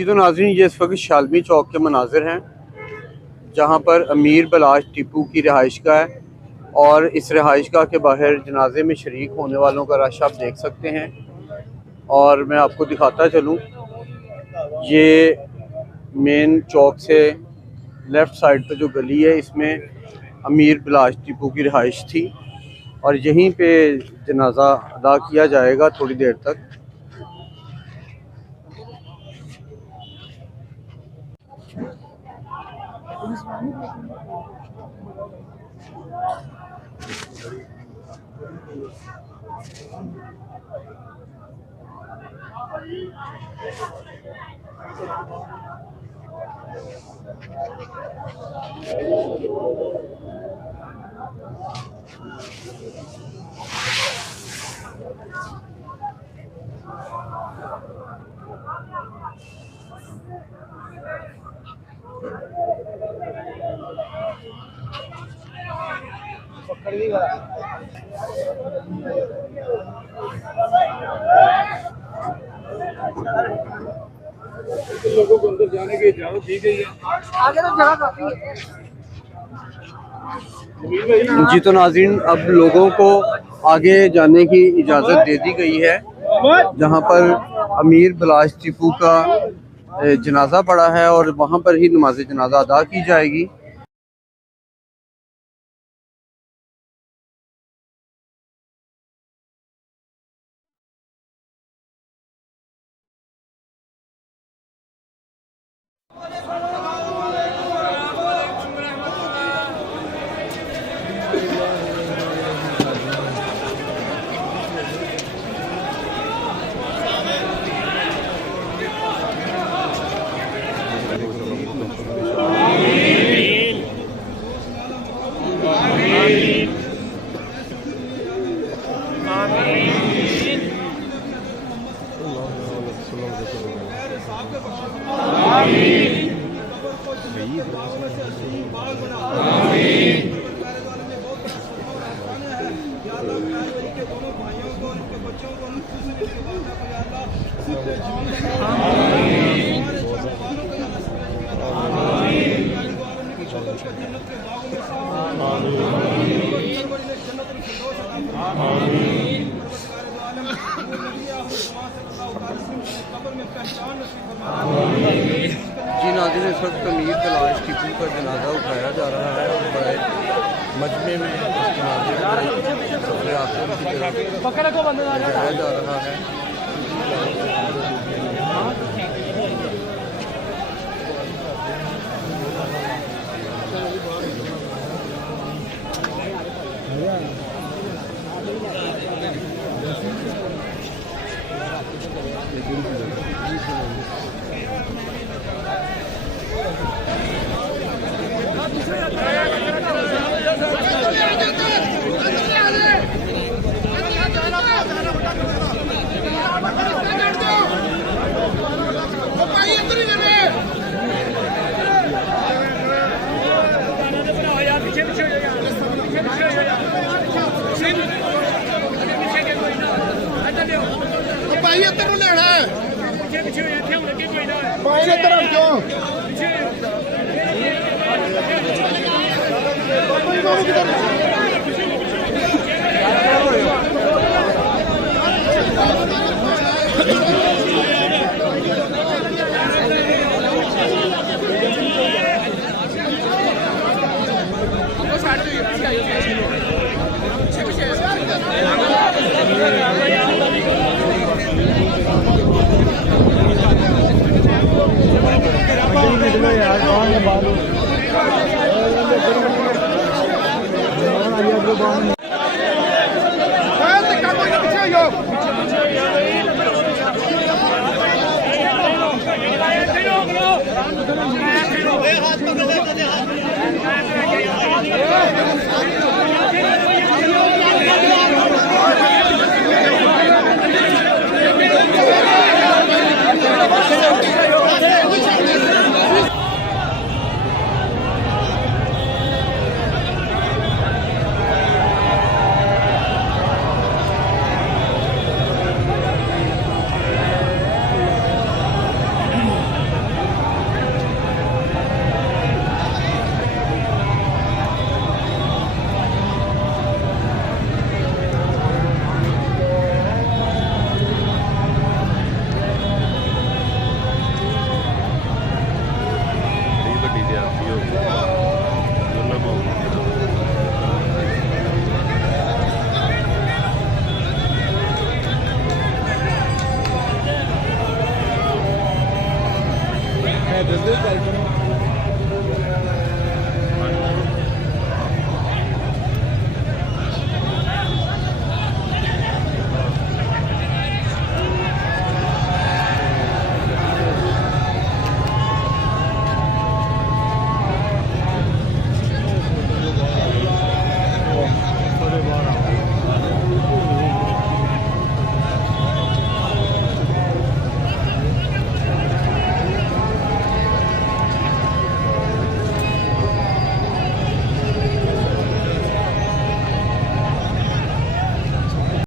जी तो नाज़रीन, ये इस वक्त शालमी चौक के मनाजिर हैं जहाँ पर अमीर बलाश टीपू की रिहाइशगाह है और इस रिहाइशगाह के बाहर जनाजे में शरीक होने वालों का रश आप देख सकते हैं। और मैं आपको दिखाता चलूँ, ये मेन चौक से लेफ़्ट साइड पर जो गली है इसमें अमीर बलाश टीपू की रिहाइश थी और यहीं पे जनाजा अदा किया जाएगा थोड़ी देर तक। लोगों को अंदर जाने की इजाजत दी गई है। आगे तो जगह काफी है। जी तो नाज़रीन, अब लोगों को आगे जाने की इजाज़त दे दी गई है जहां पर अमीर बलाश टीपू का जनाजा पड़ा है और वहां पर ही नमाज जनाजा अदा की जाएगी। जी नाज़रीन, इस वक्त अमीर बलाश टीपू का जनाजा उठाया जा रहा है और बड़े मजमे में इस जनाजे को सफर आखिर की तरफ जाया जा रहा है। एड्रेस दे